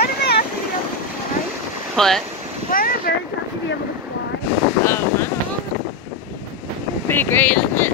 Why do they have to be able to fly? What? Why do birds have to be able to fly? I don't know. Pretty great, isn't it?